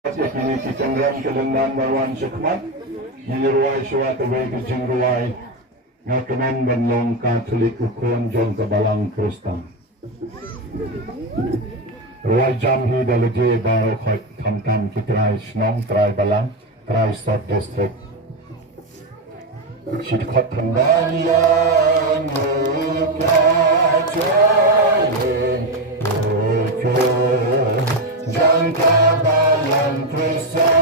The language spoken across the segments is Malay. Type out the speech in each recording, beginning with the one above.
Kini kitangram kelendan marwan syukmat Yini ruai syuat away kejing ruai Ngakaman banlong Katolik ukron John Tabalang Krista Ruai jamhi daluje baro khot tam kitrai snong trai balang trai sort district Shit khot thambayan John Tabalang Krista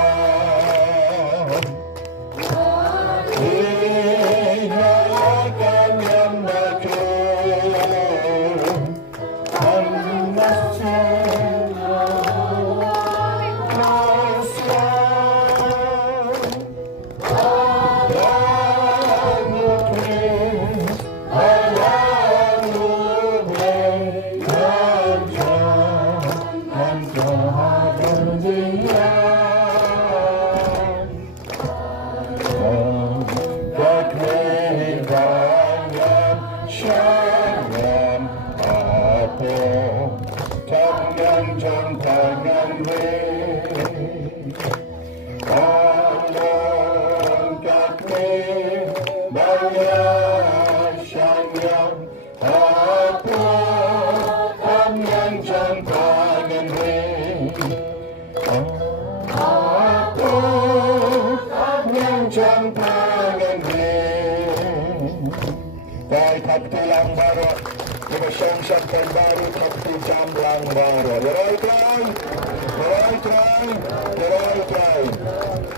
Tulang baru, kita syamsyatkan baru kapti jamblang baru. Lerai try.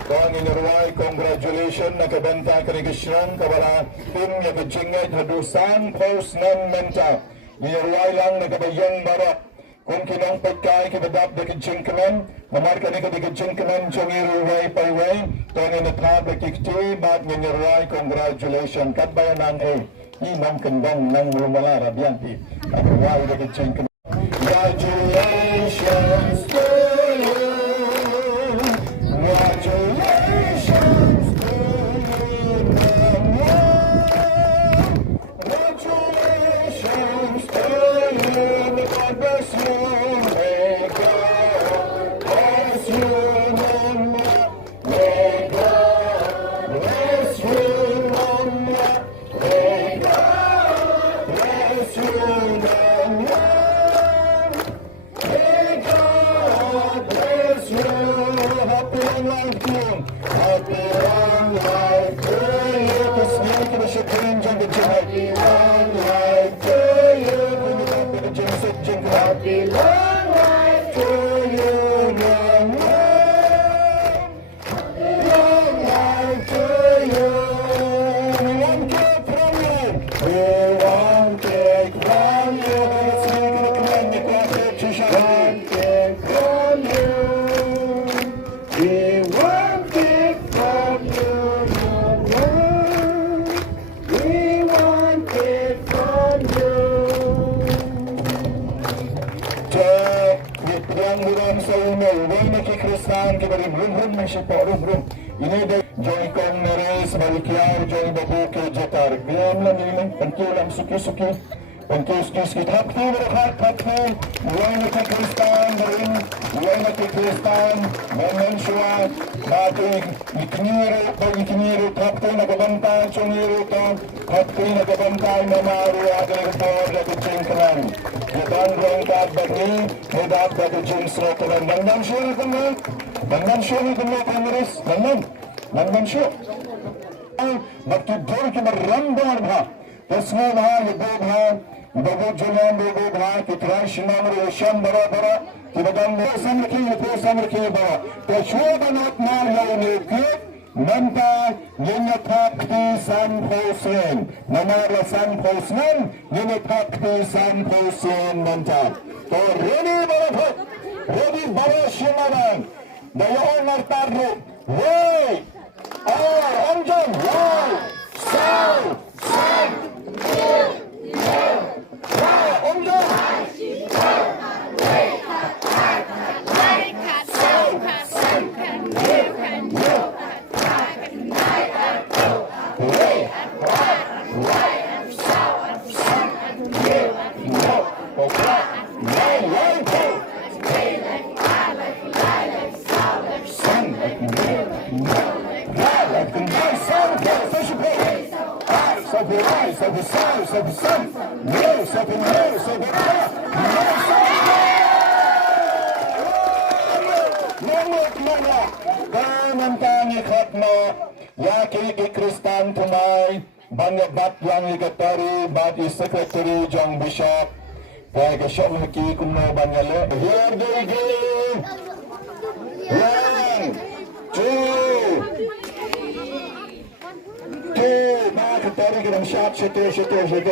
Kong inerwai congratulations nakabenta kanigisrang kabala tim ya kejingat hadusan post non menta. Inerwai lang nakabayang baru. Kung kinong pagkay kibadap na kejingkaman, mamarka ni kejingkaman jong iruway payway. Kong inatab na kikti, mat inerwai congratulations. Katbayan ang Imam kendang nang lumala rabianti. Aku wai dari cengkem. Congratulations to you. Congratulations to you. Congratulations to you. God bless you. May God bless you. May God bless you. Happy long life to you. Kesenian kita syukurin jangan jahit. Happy long life to you. Happy long life to you. Long life to you. We want cake from you. We want cake from you. Kesenian kita kena cake shisha. We want cake from you. We want cake from you. We want cake from you. Cek, yang bukan seunya, ini kekrisan kita beri rum masih pak rum. Ini deh joy kongres balikiar joy babu ke jatar. Biar lah ini penkilam suki. Penkiski hati berkat hati. Mulai kekrisan berin, mulai kekrisan mensuat. Mati ikniru hati nakabantay chungiru tom hati nakabantay mamaru agar por kecingkelan. Kita rongkat bagi hedat bagi jinsro kelan. Bangdan syur kongres. Bangdan syur. Bakti dor ke berandar bha. Tasma bha yebo bha. Babu julian babu bha. Kitrai shimamru yasham bara. Kibadan samrki bha. Tashua banat mar yauniki. Manta yenya takti San Hossein. Namara San Hossein. Yenya takti San Hossein manta. To ready barapat. Ready barashimanan. Dayaon nartarro. Way. Amjan. Way. Sound. Amjan. sebesar, nol, sebesar, Kamantani khatma yaki Kristan tunai banyak bat yang ligatari bat is secretary John Bishop pai ke shop haki kumno banyale here they go 1 2 ba katari ke dalam shop shete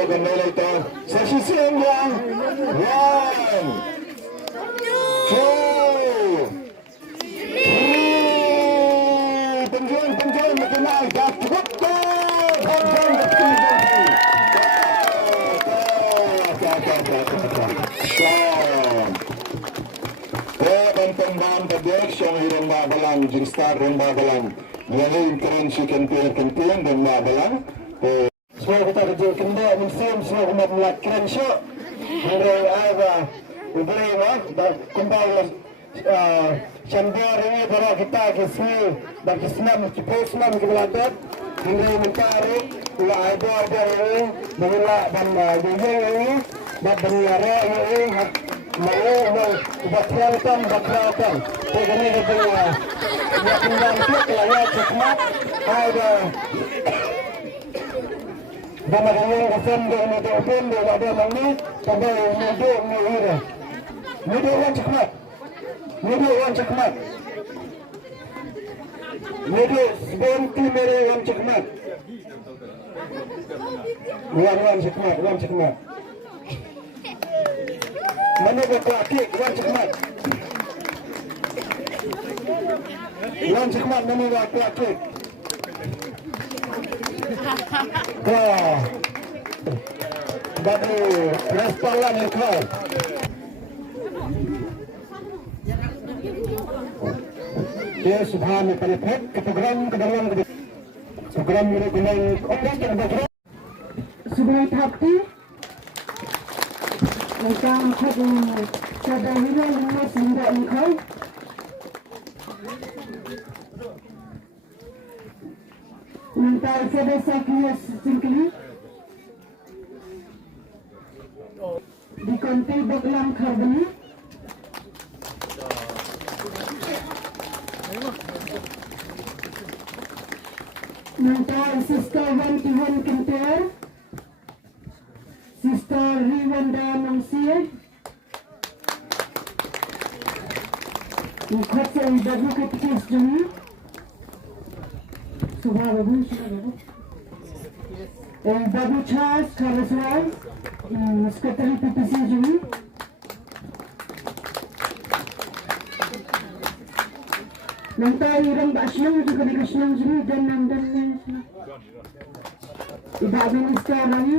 ganai ito sesi siang 1 2 penjualan makinai dah cukup bantang tabek siyang hirang balang jingstar rin balang ngayon keren si kentin dan balang semua kita kerja kenda musim semua umat mulai keren siya hari ada ubray mo kumbang Shandor ini para kita kismi dan kisnam kiposnam kibeladat hindi mentari ula ada ini mengira dan ini dan benyara ini mau bakratan tegani ketemu ya tinggal itu ya cekmat ada Bamagangan kasam do na do open do ada mangni tabay mudo muhira mudo wan cekmat mudo wan cekmat mudo sbenti mere wan cekmat wan cekmat mana berkuatik wan cekmat mana berkuatik wah baru restoran itu dia subhanahu wa ta'ala ke program ke dalam program dengan orang yang bergerak sebagai hati macam kada hilang dengan sehingga engkau mental sedasa kias singkli di konti baglam kharbani mental sister 21 compare sister Riwanda Namsie khotsa babu ke tikis juni Subha babu babu chas karaswal sekretari PPC juni nanti orang Bashnam juga di Krishnam juni dan iba minister lagi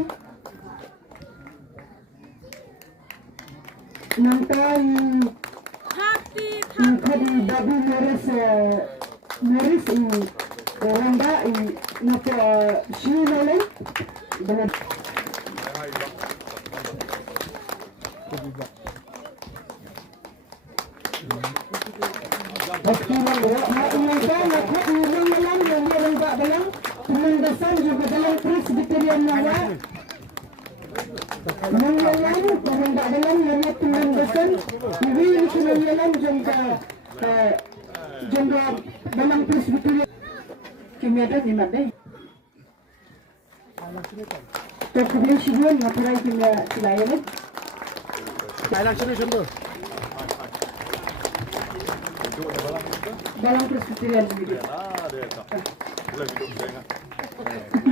nanti kadi babu Morris Randa napa Shilole dengan Pastinya pengendasan juga dalam Presbyterian Nawa menyalan pengendak dalam yang pengendasan ini menyalan juga dalam Presbyterian kimia di mana terkebun sibuan ngapain kimia selain Balang sini sumber. dalam Presbyterian sendiri. Ah, dia tak. Boleh hidup saya.